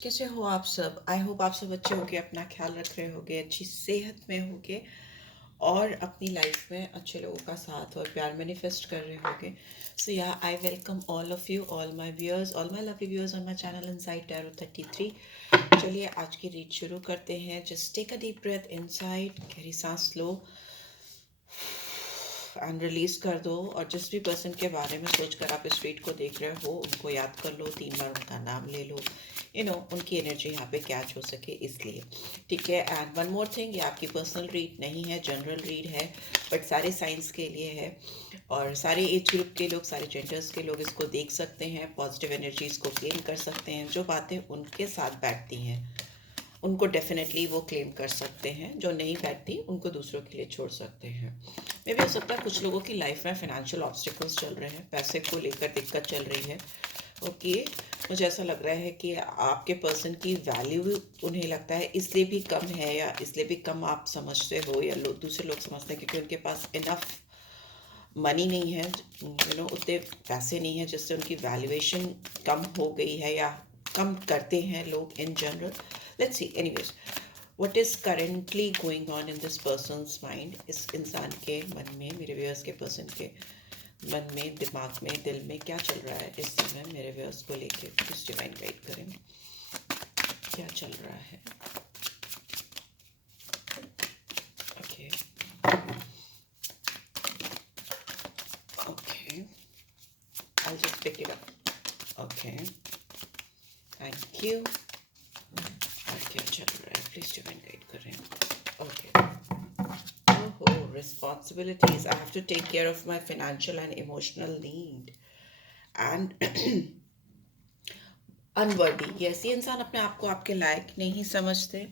कैसे हो आप सब? आई होप आप सब अच्छे होगे, अपना ख्याल रख रहे होगे, अच्छी सेहत में होगे और अपनी लाइफ में अच्छे लोगों का साथ और प्यार मैनिफेस्ट कर रहे होगे। सो या I welcome all of you, all my viewers, all my lovely viewers on my channel inside tarot 33। चलिए आज की रीड शुरू करते हैं। Just take a deep breath inside, गहरी सांस लो एंड रिलीज कर दो। और जिस भी पर्सन के बारे में सोचकर आप इस रीड को देख रहे हो उनको याद कर लो, 3 बार उनका नाम ले लो, उनकी एनर्जी यहाँ पे कैच हो सके इसलिए। ठीक है। एंड वन मोर थिंग, ये आपकी पर्सनल रीड नहीं है, जनरल रीड है, बट सारे साइंस के लिए है और सारे एज ग्रुप के लोग, सारे जेंडर्स के लोग इसको देख सकते हैं, पॉजिटिव एनर्जीज को क्लेम कर सकते हैं। जो बातें उनके साथ बैठती हैं उनको डेफिनेटली वो क्लेम कर सकते हैं, जो नहीं बैठती उनको दूसरों के लिए छोड़ सकते हैं। मे भी हो सकता है कुछ लोगों की लाइफ में फाइनेंशियल ऑब्स्टिकल्स चल रहे हैं, पैसे को लेकर दिक्कत चल रही है। ओके, मुझे ऐसा लग रहा है कि आपके पर्सन की वैल्यू उन्हें लगता है इसलिए भी कम है, या इसलिए भी कम आप समझते हो, या दूसरे लोग समझते हैं क्योंकि उनके पास इनफ मनी नहीं है, उतने पैसे नहीं है जिससे उनकी वैल्यूएशन कम हो गई है, या कम करते हैं लोग in general. Let's see anyways, what is currently going on in this persons mind. इस इंसान के मन में, मेरे व्यूअर्स के पर्सन के मन में, दिमाग में, दिल में क्या चल रहा है इस समय मेरे व्यूअर्स को लेके। प्लीज डिवाइन गाइड करें, क्या चल रहा है। Okay okay, I just pick it up. Okay, thank you. और क्या चल रहा है, प्लीज डिवाइन गाइड करें। ओके, ओहो, responsibilities. I have to take care of my financial and emotional need. And unworthy. Yes, ये इंसान अपने आप को आपके लायक नहीं समझते,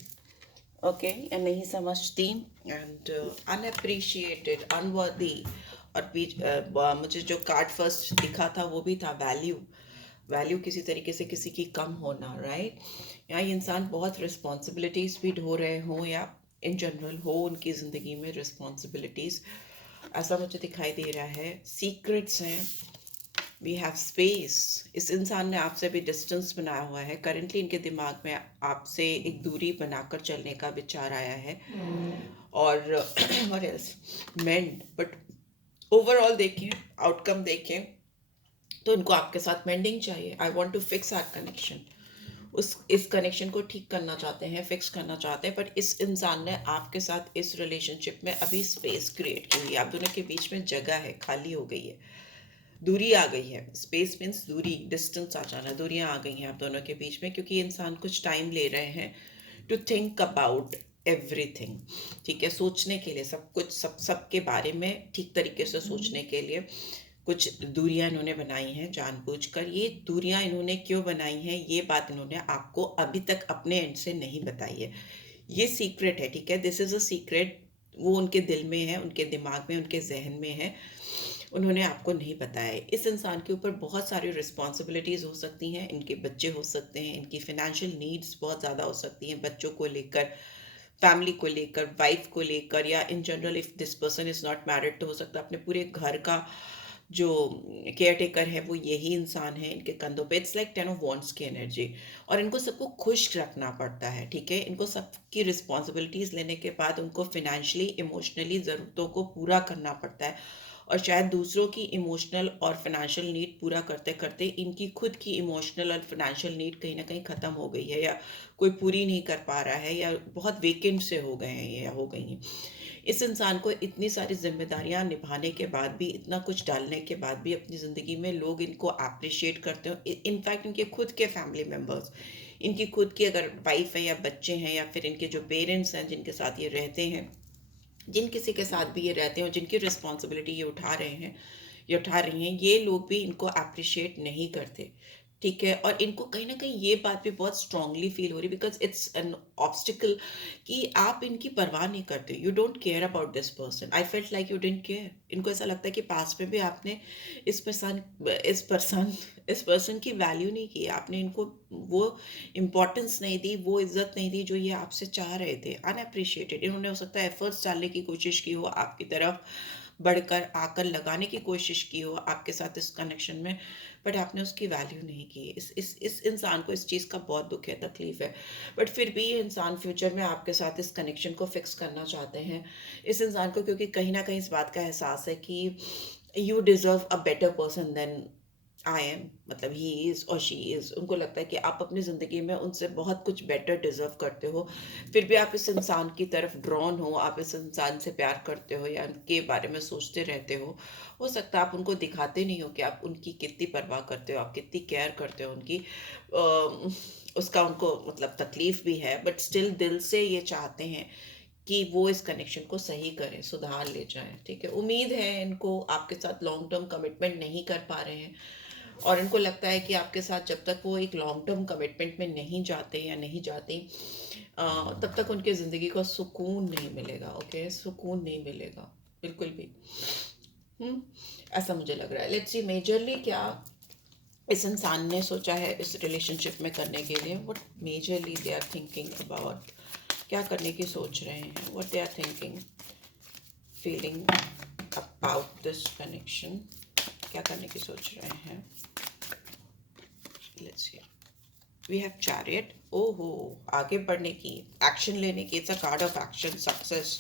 ओके, या नहीं समझती। And unappreciated, unworthy. और मुझे जो कार्ड फर्स्ट दिखा था वो भी था वैल्यू। वैल्यू किसी तरीके से किसी की कम होना, राइट। या ये इंसान बहुत रिस्पॉन्सिबिलिटीज भी ढो रहे हों, या इन जनरल हो उनकी ज़िंदगी में रिस्पॉन्सिबिलिटीज़, ऐसा मुझे दिखाई दे रहा है। सीक्रेट्स हैं, वी हैव स्पेस। इस इंसान ने आपसे भी डिस्टेंस बनाया हुआ है। करेंटली इनके दिमाग में आपसे एक दूरी बनाकर चलने का विचार आया है। और और एल्स मेंड, बट ओवरऑल देखें, आउटकम देखें तो इनको आपके साथ मेंडिंग चाहिए। I want to fix our connection. उस इस कनेक्शन को ठीक करना चाहते हैं, फिक्स करना चाहते हैं, बट इस इंसान ने आपके साथ इस रिलेशनशिप में अभी स्पेस क्रिएट की हुई है। आप दोनों के बीच में जगह है, खाली हो गई है, दूरी आ गई है। स्पेस मीन्स दूरी, डिस्टेंस आ जाना, दूरियां आ गई हैं आप दोनों के बीच में, क्योंकि इंसान कुछ टाइम ले रहे हैं टू थिंक अबाउट एवरीथिंग। ठीक है, सोचने के लिए, सब कुछ, सबके बारे में ठीक तरीके से सोचने के लिए कुछ दूरियां इन्होंने बनाई हैं जानबूझकर। ये दूरियां इन्होंने क्यों बनाई हैं, ये बात इन्होंने आपको अभी तक अपने एंड से नहीं बताई है। ये सीक्रेट है, ठीक है, दिस इज़ अ सीक्रेट। वो उनके दिल में है, उनके दिमाग में, उनके जहन में है, उन्होंने आपको नहीं बताया है। इस इंसान के ऊपर बहुत सारी रिस्पॉन्सिबिलिटीज़ हो सकती हैं, इनके बच्चे हो सकते हैं, इनकी फाइनेंशियल नीड्स बहुत ज़्यादा हो सकती हैं, बच्चों को लेकर, फैमिली को लेकर, वाइफ को लेकर, या in general if this person is not married तो हो सकता है अपने पूरे घर का जो केयर टेकर है वो यही इंसान है इनके कंधों पे। इट्स लाइक 10 ऑफ वॉन्ड्स की एनर्जी। और इनको सबको खुश रखना पड़ता है, ठीक है, इनको सबकी रिस्पॉन्सिबिलिटीज़ लेने के बाद उनको फिनेंशियली, इमोशनली ज़रूरतों को पूरा करना पड़ता है। और शायद दूसरों की इमोशनल और फाइनेंशियल नीड पूरा करते करते इनकी खुद की इमोशनल और फाइनेंशियल नीड कहीं ना कहीं ख़त्म हो गई है, या कोई पूरी नहीं कर पा रहा है, या बहुत वेकेंट से हो गए हैं या हो गई हैं। इस इंसान को इतनी सारी जिम्मेदारियां निभाने के बाद भी, इतना कुछ डालने के बाद भी अपनी ज़िंदगी में लोग इनको अप्रिशिएट करते हो। इनफैक्ट इनके खुद के फैमिली मेम्बर्स, इनकी खुद की अगर वाइफ है या बच्चे हैं, या फिर इनके जो पेरेंट्स हैं जिनके साथ ये रहते हैं, जिन किसी के साथ भी ये रहते हैं और जिनकी रिस्पॉन्सिबिलिटी ये उठा रहे हैं, ये उठा रही हैं, ये लोग भी इनको अप्रिशिएट नहीं करते, ठीक है। और इनको कहीं ना कहीं ये बात भी बहुत स्ट्रांगली फील हो रही, बिकॉज इट्स एन ऑब्स्टिकल कि आप इनकी परवाह नहीं करते। You don't care about this person. I felt like you didn't care. इनको ऐसा लगता है कि पास में भी आपने इस पर्सन इस पर्सन इस पर्सन की वैल्यू नहीं की, आपने इनको वो इम्पोर्टेंस नहीं दी, वो इज्जत नहीं दी जो ये आपसे चाह रहे थे। अनअप्रिशिएटेड, इन्होंने हो सकता है एफर्ट्स डालने की कोशिश की हो आपकी तरफ, बढ़कर आकर लगाने की कोशिश की हो आपके साथ इस कनेक्शन में, बट आपने उसकी वैल्यू नहीं की। इस इंसान को इस चीज़ का बहुत दुख है, तकलीफ है, बट फिर भी ये इंसान फ्यूचर में आपके साथ इस कनेक्शन को फिक्स करना चाहते हैं इस इंसान को, क्योंकि कहीं ना कहीं इस बात का एहसास है कि you deserve a better person than I am, मतलब ही इज़ और शी इज़। उनको लगता है कि आप अपनी ज़िंदगी में उनसे बहुत कुछ बेटर डिज़र्व करते हो, फिर भी आप इस इंसान की तरफ ड्रॉन हो, आप इस इंसान से प्यार करते हो या उनके बारे में सोचते रहते हो सकता है आप उनको दिखाते नहीं हो कि आप उनकी कितनी परवाह करते हो, आप कितनी केयर करते हो उनकी। उसका उनको मतलब तकलीफ भी है, बट स्टिल दिल से ये चाहते हैं कि वो इस कनेक्शन को सही करें, सुधार ले जाएं। ठीक है, उम्मीद है इनको आपके साथ लॉन्ग टर्म कमिटमेंट नहीं कर पा रहे हैं, और इनको लगता है कि आपके साथ जब तक वो एक लॉन्ग टर्म कमिटमेंट में नहीं जाते या नहीं जाती तब तक उनकी ज़िंदगी को सुकून नहीं मिलेगा। ओके, सुकून नहीं मिलेगा बिल्कुल भी। ऐसा मुझे लग रहा है। लेट्स सी मेजरली क्या इस इंसान ने सोचा है इस रिलेशनशिप में करने के लिए, what majorly they are thinking about, क्या करने की सोच रहे हैं, what they are thinking feeling about this connection, क्या करने की सोच रहे हैं। Let's see, we have chariot. ओहो, आगे बढ़ने की, एक्शन लेने की, it's a card of action, success,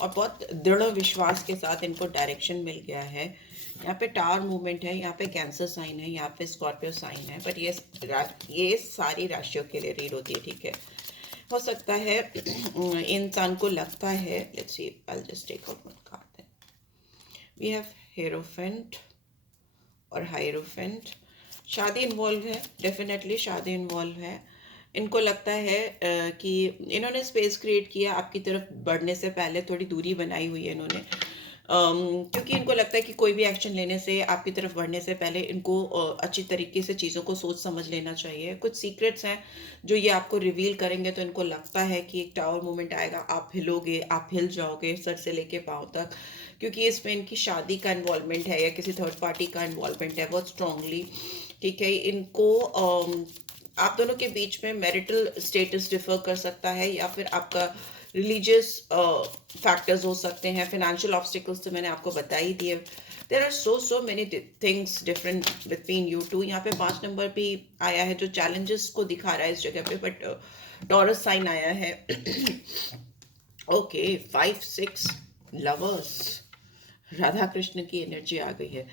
और बहुत दृढ़ विश्वास के साथ इनको डायरेक्शन मिल गया है। यहाँ पे टावर मूवमेंट है, यहाँ पे कैंसर साइन है, यहाँ पे स्कॉर्पियो साइन है, बट ये सारी राशियों के लिए रीड होती है। ठीक है, हो सकता है इंसान को लगता है, let's see, I will just take out one card. We have hierophant और हायरोफेंट। शादी इन्वॉल्व है, डेफिनेटली शादी इन्वॉल्व है। इनको लगता है कि इन्होंने स्पेस क्रिएट किया आपकी तरफ बढ़ने से पहले, थोड़ी दूरी बनाई हुई है इन्होंने, क्योंकि इनको लगता है कि कोई भी एक्शन लेने से, आपकी तरफ बढ़ने से पहले इनको अच्छी तरीके से चीज़ों को सोच समझ लेना चाहिए। कुछ सीक्रेट्स हैं जो ये आपको रिवील करेंगे, तो इनको लगता है कि एक टावर मोमेंट आएगा, आप हिलोगे, आप हिल जाओगे सर से लेके पाँव तक, क्योंकि इसमें इनकी शादी का इन्वॉल्वमेंट है या किसी थर्ड पार्टी का इन्वॉल्वमेंट है बहुत स्ट्रांगली। ठीक है, इनको आप दोनों के बीच में मैरिटल स्टेटस डिफर कर सकता है, या फिर आपका रिलीजियस फैक्टर्स हो सकते हैं, फाइनेंशियल ऑब्स्टिकल्स तो मैंने आपको बता ही दिए। There are so many things different between you two. यहाँ पे 5 नंबर भी आया है जो चैलेंजेस को दिखा रहा है इस जगह पे, बट टॉरस साइन आया है। ओके, 5-6 लवर्स, राधा कृष्ण की एनर्जी आ गई है।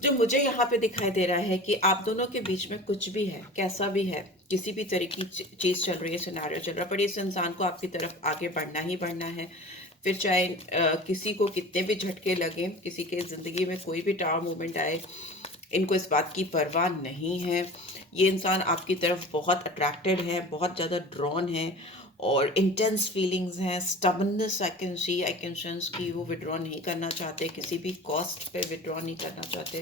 जो मुझे यहाँ पे दिखाई दे रहा है कि आप दोनों के बीच में कुछ भी है, कैसा भी है, किसी भी तरह की चीज़ चल रही है, सिनेरियो चल रहा है, पर इस इंसान को आपकी तरफ आगे बढ़ना ही बढ़ना है। फिर चाहे किसी को कितने भी झटके लगे, किसी के ज़िंदगी में कोई भी टावर मूवमेंट आए, इनको इस बात की परवाह नहीं है। ये इंसान आपकी तरफ बहुत अट्रैक्टेड है, बहुत ज़्यादा ड्रॉन है, और इंटेंस फीलिंग्स हैं, स्टबननेस आई कैन सेंस कि वो विड्रॉ नहीं करना चाहते, किसी भी कॉस्ट पे विड्रॉ नहीं करना चाहते।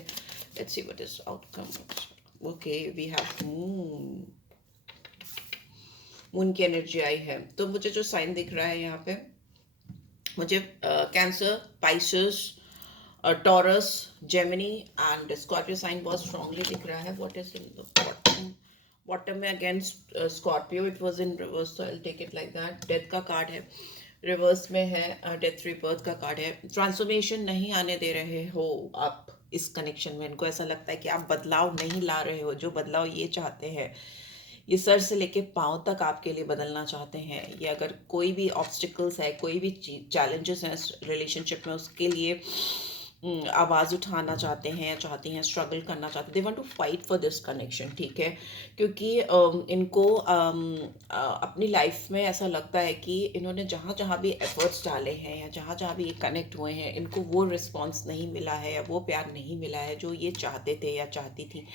Let's see what is outcome. Okay, we have moon, moon की एनर्जी आई है। तो मुझे जो साइन दिख रहा है यहाँ पे, मुझे Cancer, Pisces, Taurus, Gemini and Scorpio sign बहुत स्ट्रांगली दिख रहा है। What is in the bottom, bottom में against Scorpio, it was in reverse, तो I take it like that. Death का कार्ड है, रिवर्स में है, डेथ रीबर्थ का कार्ड है। ट्रांसफॉर्मेशन नहीं आने दे रहे हो आप इस कनेक्शन में, इनको ऐसा लगता है कि आप बदलाव नहीं ला रहे हो। जो बदलाव ये चाहते हैं, ये सर से लेके पाँव तक आपके लिए बदलना चाहते हैं। ये अगर कोई भी ऑब्स्टिकल्स है, कोई भी चैलेंजेस हैं रिलेशनशिप में, उसके लिए आवाज़ उठाना चाहते हैं या चाहती हैं, स्ट्रगल करना चाहते हैं, they want to fight for this connection. ठीक है, क्योंकि इनको अपनी लाइफ में ऐसा लगता है कि इन्होंने जहाँ जहाँ भी एफर्ट्स डाले हैं या जहाँ जहाँ भी ये कनेक्ट हुए हैं, इनको वो रिस्पॉन्स नहीं मिला है या वो प्यार नहीं मिला है जो ये चाहते थे या चाहती थी,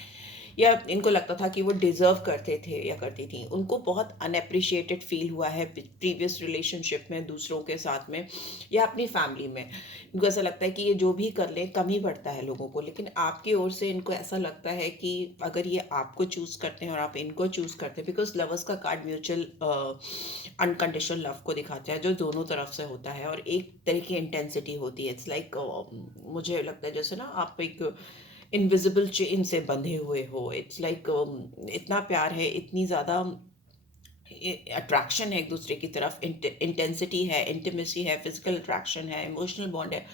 या इनको लगता था कि वो डिज़र्व करते थे या करती थी। उनको बहुत अनएप्रिशिएटेड फील हुआ है प्रीवियस रिलेशनशिप में, दूसरों के साथ में या अपनी फैमिली में। इनको ऐसा लगता है कि ये जो भी कर ले कम ही पड़ता है लोगों को, लेकिन आपकी ओर से इनको ऐसा लगता है कि अगर ये आपको चूज़ करते हैं और आप इनको चूज़ करते हैं, बिकॉज लवर्स का कार्ड म्यूचुअल अनकंडीशनल लव को दिखाता है जो दोनों तरफ से होता है, और एक तरह की इंटेंसिटी होती है। इट्स लाइक मुझे लगता है जैसे ना आप एक इनविजिबल चेन से बंधे हुए हो। इट्स लाइक इतना प्यार है, इतनी ज़्यादा अट्रैक्शन है एक दूसरे की तरफ, इंटेंसिटी है, इंटीमेसी है, फिजिकल अट्रैक्शन है, इमोशनल बॉन्ड है,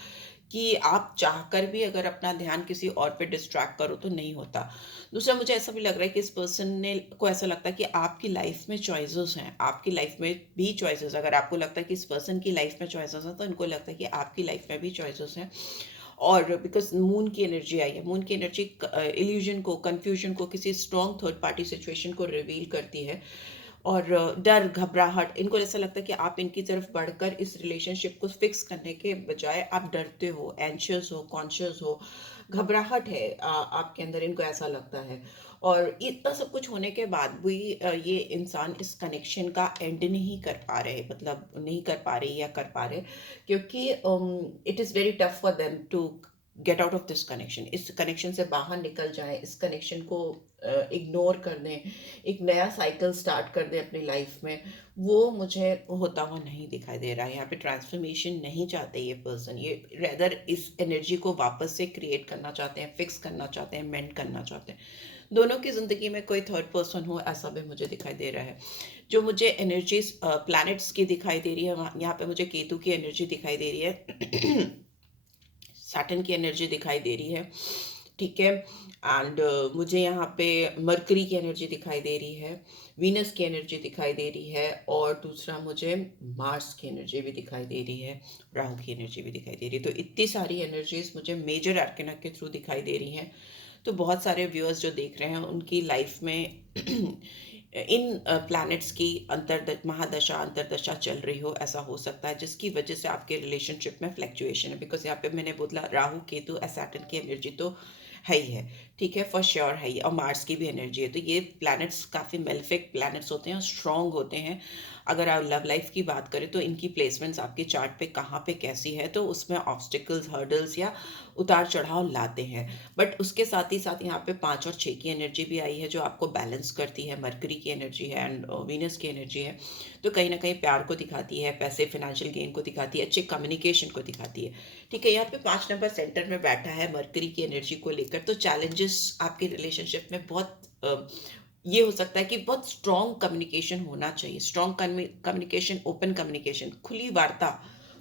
कि आप चाहकर भी अगर अपना ध्यान किसी और पे डिस्ट्रैक्ट करो तो नहीं होता। दूसरा, मुझे ऐसा भी लग रहा है कि इस पर्सन ने को ऐसा लगता है कि आपकी लाइफ में चॉइसेस हैं, आपकी लाइफ में भी चॉइसेस, अगर आपको लगता है कि इस पर्सन की लाइफ में चॉइसेस हैं तो इनको लगता है कि आपकी लाइफ में भी चॉइसेस हैं। और बिकॉज मून की एनर्जी आई है, मून की एनर्जी इल्यूजन को, कंफ्यूजन को, किसी स्ट्रॉन्ग थर्ड पार्टी सिचुएशन को रिवील करती है। और डर, घबराहट, इनको ऐसा लगता है कि आप इनकी तरफ बढ़कर इस रिलेशनशिप को फिक्स करने के बजाय आप डरते हो, एंशियस हो, कॉन्शियस हो, घबराहट है आपके अंदर, इनको ऐसा लगता है। और इतना सब कुछ होने के बाद भी ये इंसान इस कनेक्शन का एंड नहीं कर पा रहे, मतलब नहीं कर पा रही या कर पा रहे, क्योंकि it is very tough for them to get out of this connection, इस कनेक्शन से बाहर निकल जाएं, इस कनेक्शन को इग्नोर कर दें, एक नया साइकिल स्टार्ट कर दें अपनी लाइफ में। वो मुझे होता हुआ नहीं दिखाई दे रहा है। यहाँ पे ट्रांसफॉर्मेशन नहीं चाहते ये पर्सन, ये रेदर इस एनर्जी को वापस से क्रिएट करना चाहते हैं, फिक्स करना चाहते हैं, मेंट करना चाहते हैं। दोनों की ज़िंदगी में कोई थर्ड पर्सन हो, ऐसा भी मुझे दिखाई दे रहा है। जो मुझे एनर्जीज प्लैनेट्स की दिखाई दे रही है, यहाँ पे मुझे केतु की एनर्जी दिखाई दे रही है, सैटर्न की एनर्जी दिखाई दे रही है, ठीक है। एंड मुझे यहाँ पे मरकरी की एनर्जी दिखाई दे रही है, वीनस की एनर्जी दिखाई दे रही है, और दूसरा मुझे मार्स की एनर्जी भी दिखाई दे रही है, राहु की एनर्जी भी दिखाई दे रही है। तो इतनी सारी एनर्जीज मुझे मेजर आर्कना के थ्रू दिखाई दे रही हैं। तो बहुत सारे व्यूअर्स जो देख रहे हैं उनकी लाइफ में इन प्लैनेट्स की महादशा अंतरदशा चल रही हो, ऐसा हो सकता है, जिसकी वजह से आपके रिलेशनशिप में फ्लैक्चुएशन है। बिकॉज यहाँ पे मैंने बोला राहु केतु सैटर्न की एनर्जी तो है ही है, ठीक है, फॉर श्योर है ही, और मार्स की भी एनर्जी है। तो ये प्लैनेट्स काफ़ी मेलेफिक प्लैनेट्स होते हैं और स्ट्रॉन्ग होते हैं। अगर आप लव लाइफ की बात करें तो इनकी प्लेसमेंट्स आपके चार्ट पे कहाँ पे कैसी है, तो उसमें ऑब्स्टिकल्स, हर्डल्स या उतार चढ़ाव लाते हैं। बट उसके साथ ही साथ यहाँ पे 5 और 6 की एनर्जी भी आई है जो आपको बैलेंस करती है, मरकरी की एनर्जी है एंड वीनस की एनर्जी है। तो कहीं ना कहीं प्यार को दिखाती है, पैसे, फाइनेंशियल गेन को दिखाती है, अच्छे कम्युनिकेशन को दिखाती है, ठीक है। यहाँ पे 5 नंबर सेंटर में बैठा है मरकरी की एनर्जी को लेकर। तो चैलेंजेस आपके रिलेशनशिप में बहुत ये हो सकता है कि बहुत स्ट्रॉन्ग कम्युनिकेशन होना चाहिए, स्ट्रॉन्ग कम्युनिकेशन, ओपन कम्युनिकेशन, खुली वार्ता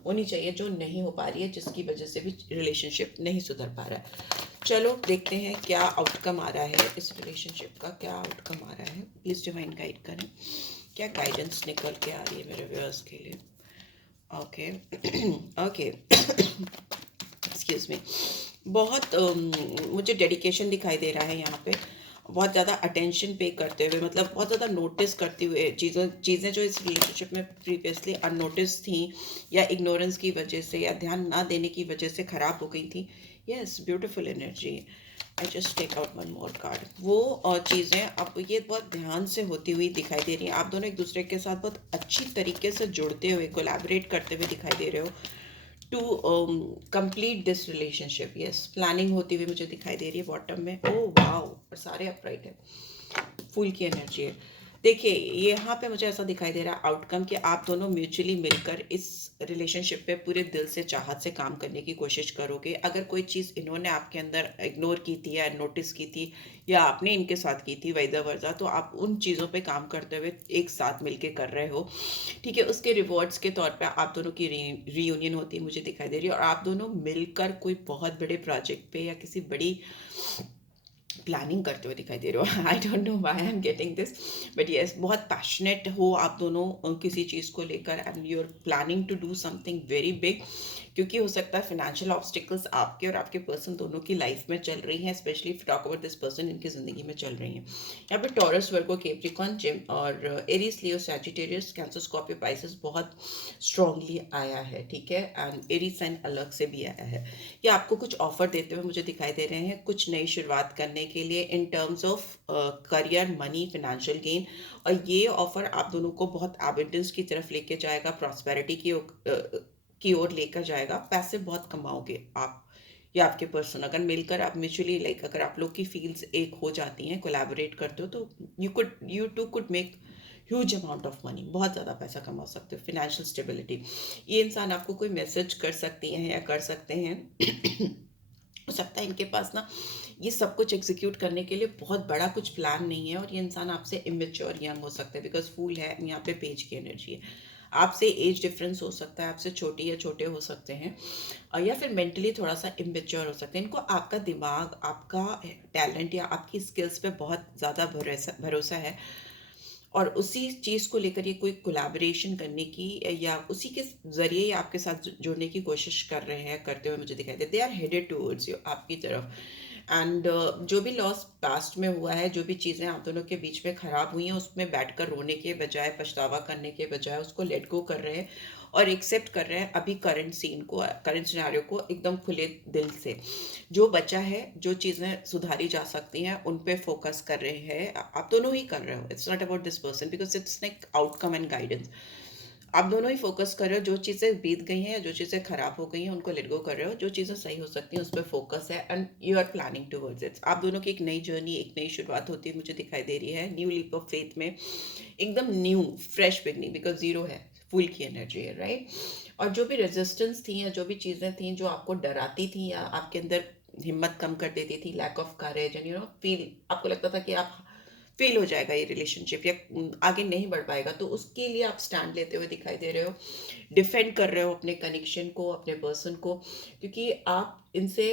होनी चाहिए, जो नहीं हो पा रही है, जिसकी वजह से भी रिलेशनशिप नहीं सुधर पा रहा है। चलो देखते हैं क्या आउटकम आ रहा है इस रिलेशनशिप का, क्या आउटकम आ रहा है। प्लीज डिवाइन गाइड करें, क्या गाइडेंस निकल के आ रही है मेरे व्यूअर्स के लिए। Okay okay excuse me. बहुत मुझे डेडिकेशन दिखाई दे रहा है यहाँ पे, बहुत ज़्यादा अटेंशन पे करते हुए, मतलब बहुत ज़्यादा नोटिस करते हुए चीज़ें जो इस रिलेशनशिप में प्रीवियसली अननोटिस थी, या इग्नोरेंस की वजह से या ध्यान ना देने की वजह से ख़राब हो गई थी। Yes, beautiful energy. I just take out one more card. वो चीज़ें अब ये बहुत ध्यान से होती हुई दिखाई दे रही हैं। आप दोनों एक दूसरे के साथ बहुत अच्छी तरीके से जुड़ते हुए, कोलैबोरेट करते हुए दिखाई दे रहे हो to complete this relationship. Yes, planning होती हुई मुझे दिखाई दे रही है बॉटम में। ओ वाओ, और सारे अपराइट है, फूल की एनर्जी है। देखिए यहाँ पे मुझे ऐसा दिखाई दे रहा है आउटकम कि आप दोनों म्यूचुअली मिलकर इस रिलेशनशिप पे पूरे दिल से, चाहत से काम करने की कोशिश करोगे। अगर कोई चीज़ इन्होंने आपके अंदर इग्नोर की थी या नोटिस की थी, या आपने इनके साथ की थी वैदा वर्जा, तो आप उन चीज़ों पे काम करते हुए एक साथ मिलके कर रहे हो, ठीक है। उसके रिवॉर्ड्स के तौर पे आप दोनों की रीयूनियन होती है मुझे दिखाई दे रही है, और आप दोनों मिलकर कोई बहुत बड़े प्रोजेक्ट पे या किसी बड़ी प्लानिंग करते हुए दिखाई दे रहे हो। I don't know why I am getting this, but yes, बहुत पैशनेट हो आप दोनों किसी चीज़ को लेकर, and you are planning to do something very big. क्योंकि हो सकता है फिनेंशियल ऑब्स्टिकल्स आपके और आपके पर्सन दोनों की लाइफ में चल रही हैं, specially talk about this person, इनकी ज़िंदगी में चल रही हैं। यहाँ पे टॉरस, वर्गो, कैप्रिकॉर्न, जिम और एरीज, लियो, सैजिटेरियस, कैंसर, स्कॉर्पियो, पाइसेस बहुत स्ट्रांगली आया है, ठीक है। एंड एरीज साइन अलग से भी आया है। ये आपको कुछ ऑफर देते हुए मुझे दिखाई दे रहे हैं, कुछ नई शुरुआत करने के लिए in terms of career, money, financial gain. और ये ऑफर आप दोनों को बहुत एबिडेंस की तरफ लेके जाएगा, प्रॉस्पेरिटी की ओर लेकर जाएगा। पैसे बहुत कमाओगे आप या आपके पर्सन, अगर मिलकर आप म्यूचुअली, लाइक अगर आप लोग की फील्ड्स एक हो जाती हैं, कोलैबोरेट करते हो, तो you two could make huge amount of money, बहुत ज़्यादा पैसा कमा सकते हो। फिनेंशियल स्टेबिलिटी, ये इंसान आपको कोई मैसेज कर सकती हैं या कर सकते हैं। हो सकता है इनके पास ना ये सब कुछ एग्जीक्यूट करने के लिए बहुत बड़ा कुछ प्लान नहीं है, और ये इंसान आपसे इमेच्योर यंग हो सकता है, बिकॉज फूल है यहाँ पे, पेज की एनर्जी है। आपसे एज डिफरेंस हो सकता है, आपसे छोटी या छोटे हो सकते हैं, या फिर मेंटली थोड़ा सा इमेच्योर हो सकते हैं। इनको आपका दिमाग, आपका टैलेंट या आपकी स्किल्स पे बहुत ज़्यादा भरोसा भरोसा है, और उसी चीज़ को लेकर ये कोई कोलैबोरेशन करने की या उसी के ज़रिए आपके साथ जुड़ने की कोशिश कर रहे हैं, करते हुए मुझे दिखाई दे। They are headed towards you, आपकी तरफ। एंड जो भी लॉस पास्ट में हुआ है, जो भी चीज़ें आप दोनों के बीच में ख़राब हुई हैं, उसमें बैठकर रोने के बजाय, पछतावा करने के बजाय उसको लेट गो कर रहे हैं और एक्सेप्ट कर रहे हैं अभी करंट सीन को, करंट सिनेरियो को एकदम खुले दिल से। जो बचा है, जो चीज़ें सुधारी जा सकती हैं, उन पे फोकस कर रहे हैं। आप दोनों ही कर रहे हो, it's not about this person, because it's like outcome and guidance. आप दोनों ही फोकस कर रहे हो, जो चीज़ें बीत गई हैं, जो चीज़ें खराब हो गई हैं, उनको लेट गो कर रहे हो, जो चीज़ें सही हो सकती हैं उस पर फोकस है, and you are planning towards it. आप दोनों की एक नई जर्नी, एक नई शुरुआत होती है मुझे दिखाई दे रही है, न्यू लीप ऑफ फेथ में, एकदम new fresh beginning, because zero है, फुल की एनर्जी है, राइट। और जो भी रेजिस्टेंस थी या जो भी चीज़ें थी जो आपको डराती थी या आपके अंदर हिम्मत कम कर देती थी, lack of courage and feel, आपको लगता था कि आप फेल हो जाएगा ये रिलेशनशिप या आगे नहीं बढ़ पाएगा, तो उसके लिए आप स्टैंड लेते हुए दिखाई दे रहे हो, डिफेंड कर रहे हो अपने कनेक्शन को, अपने पर्सन को, क्योंकि आप इनसे,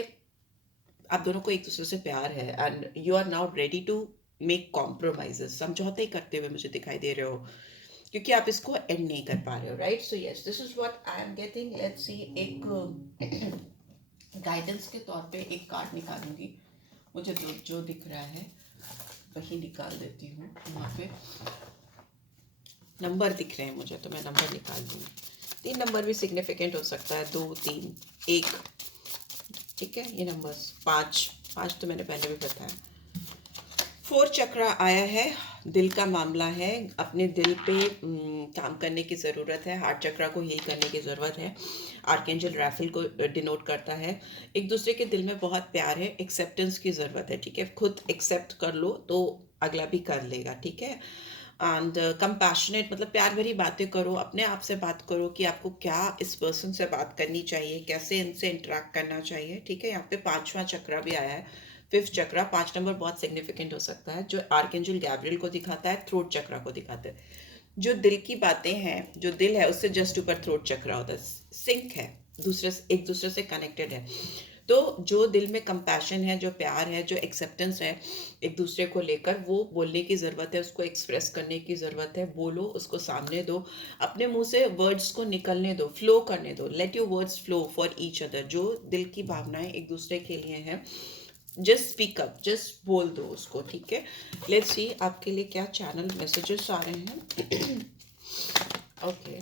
आप दोनों को एक दूसरे से प्यार है, and you are now ready to make compromises, समझौते करते हुए मुझे दिखाई दे रहे हो, क्योंकि आप इसको एंड नहीं कर पा रहे हो, right. So yes, this is what I am getting. Let's see, एक गाइडेंस के तौर पे एक कार्ड निकालूंगी, मुझे जो दिख रहा है वही निकाल देती हूँ। वहाँ पे नंबर दिख रहे हैं मुझे, तो मैं नंबर निकाल दूँगी। 3 नंबर भी सिग्निफिकेंट हो सकता है, 2, 3, 1, ठीक है। ये नंबर्स 5 तो मैंने पहले भी बताया। 4 चक्र आया है, दिल का मामला है, अपने दिल पे काम करने की ज़रूरत है, हार्ट चक्र को हील करने की ज़रूरत है। आर्कएंजल राफेल को डिनोट करता है। एक दूसरे के दिल में बहुत प्यार है, एक्सेप्टेंस की ज़रूरत है, ठीक है। खुद एक्सेप्ट कर लो तो अगला भी कर लेगा, ठीक है। एंड कंपैशनेट मतलब प्यार भरी बातें करो, अपने आप से बात करो कि आपको क्या इस पर्सन से बात करनी चाहिए, कैसे इनसे इंटरेक्ट करना चाहिए, ठीक है। यहाँ पे 5वां चक्र भी आया है, 5th चक्र। 5 नंबर बहुत सिग्निफिकेंट हो सकता है, जो आर्कएंजल गैब्रियल को दिखाता है, थ्रोट चक्र को दिखाता है। जो दिल की बातें हैं, जो दिल है उससे जस्ट ऊपर थ्रोट चक्र होता है, सिंक है, एक दूसरे से कनेक्टेड है। तो जो दिल में कंपैशन है, जो प्यार है, जो एक्सेप्टेंस है एक दूसरे को लेकर, वो बोलने की ज़रूरत है, उसको एक्सप्रेस करने की ज़रूरत है। बोलो, उसको सामने दो, अपने मुंह से वर्ड्स को निकलने दो, फ्लो करने दो, let your words flow for each other. जो दिल की भावनाएं एक दूसरे के लिए हैं, जस्ट स्पीक अप, जस्ट बोल दो उसको, ठीक है। लेट्स सी आपके लिए क्या चैनल मैसेजेस आ रहे हैं। Okay,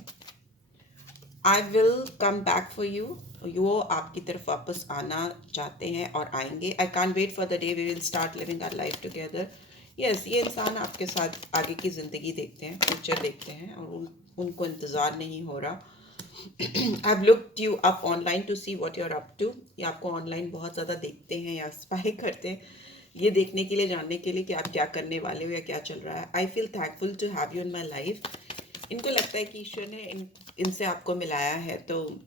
I will come back for you. वो आपकी तरफ वापस आना चाहते हैं और आएंगे। I can't wait for the day we will start living our life together. Yes, ये इंसान आपके साथ आगे की ज़िंदगी देखते हैं, फ्यूचर देखते हैं, और उनको इंतज़ार नहीं हो रहा। I've looked you up online to see what you're up to। ये आपको ऑनलाइन बहुत ज़्यादा देखते हैं या स्पाई करते हैं, ये देखने के लिए, जानने के लिए कि आप क्या करने वाले हो या क्या चल रहा है। I feel thankful to have you in my life. इनको लगता है कि ईश्वर ने इनसे आपको मिलाया है, तो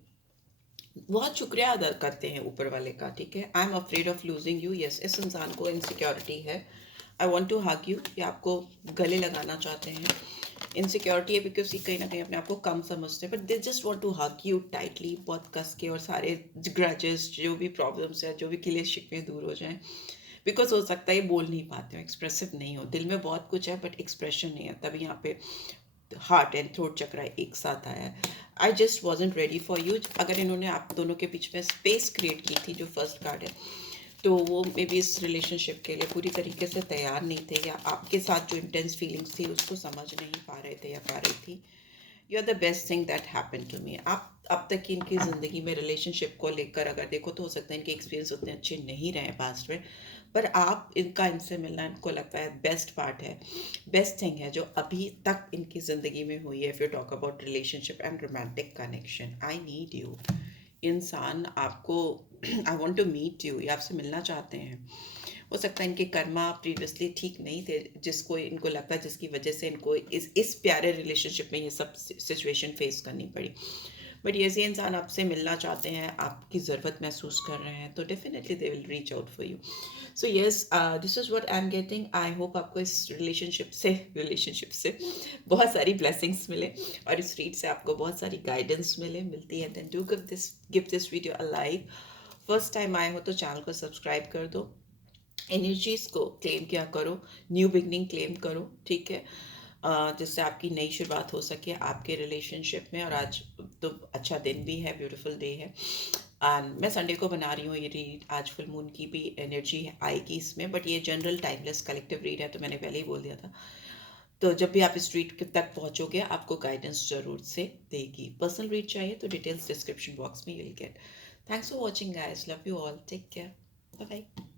बहुत शुक्रिया अदा करते हैं ऊपर वाले का, ठीक है। I am afraid of losing you. Yes, इस इंसान को इनसिक्योरिटी है। I want to hug you, ये आपको गले लगाना चाहते हैं। इनसिक्योरिटी है बिकॉज ये कहीं ना कहीं अपने आप को कम समझते हैं, but they just want to hug you tightly, बहुत कस के, और सारे ग्रजेस, जो भी प्रॉब्लम्स है, जो भी गिले शिकवे दूर हो जाएं। बिकॉज हो सकता है ये बोल नहीं पाते हो, एक्सप्रेसिव नहीं हो, दिल में बहुत कुछ है बट एक्सप्रेशन नहीं है, तभी यहाँ पे हार्ट एंड थ्रोट चक्र एक साथ आया है। I just wasn't ready for you. अगर इन्होंने आप दोनों के बीच में स्पेस क्रिएट की थी, जो फर्स्ट कार्ड है, तो वो मे बी इस रिलेशनशिप के लिए पूरी तरीके से तैयार नहीं थे, या आपके साथ जो इंटेंस फीलिंग्स थी उसको समझ नहीं पा रहे थे या पा रही थी। You are the best thing that happen to me. आप अब तक की इनकी ज़िंदगी में रिलेशनशिप को लेकर अगर देखो तो हो सकता है इनके एक्सपीरियंस उतने अच्छे नहीं रहे पास्ट में, पर आप इनका, इनसे मिलना इनको लगता है बेस्ट पार्ट है, बेस्ट थिंग है जो अभी तक इनकी ज़िंदगी में हुई है। If you talk about relationship and romantic connection, I need you. इंसान आपको I want to meet you, ये आपसे मिलना चाहते हैं। हो सकता है इनके कर्मा प्रीवियसली ठीक नहीं थे, जिसको इनको लगता है जिसकी वजह से इनको इस प्यारे रिलेशनशिप में ये सब सिचुएशन फेस करनी पड़ी। बट ये इंसान आपसे मिलना चाहते हैं, आपकी ज़रूरत महसूस कर रहे हैं, तो definitely they will reach out for you. So yes, this is what I am getting. I hope आपको इस रिलेशनशिप से बहुत सारी ब्लेसिंग्स मिले और इस रीड से आपको बहुत सारी गाइडेंस मिलती है. Then do give this video a like. First time आए हो तो चैनल को सब्सक्राइब कर दो. एनर्जीज को क्लेम किया करो, न्यू बिगनिंग क्लेम करो, ठीक है, जिससे आपकी नई शुरुआत हो सके आपके रिलेशनशिप में. और आज तो अच्छा दिन भी है, ब्यूटीफुल डे है. एंड मैं संडे को बना रही हूँ ये रीड. आज फुल मून की भी एनर्जी आएगी इसमें, बट ये जनरल टाइमलेस कलेक्टिव रीड है, तो मैंने पहले ही बोल दिया था. तो जब भी आप इस रीड तक पहुंचोगे आपको गाइडेंस जरूर से देगी. पर्सनल रीड चाहिए तो डिटेल्स डिस्क्रिप्शन बॉक्स में you'll get. Thanks for watching guys. Love you all. Take care. Bye bye.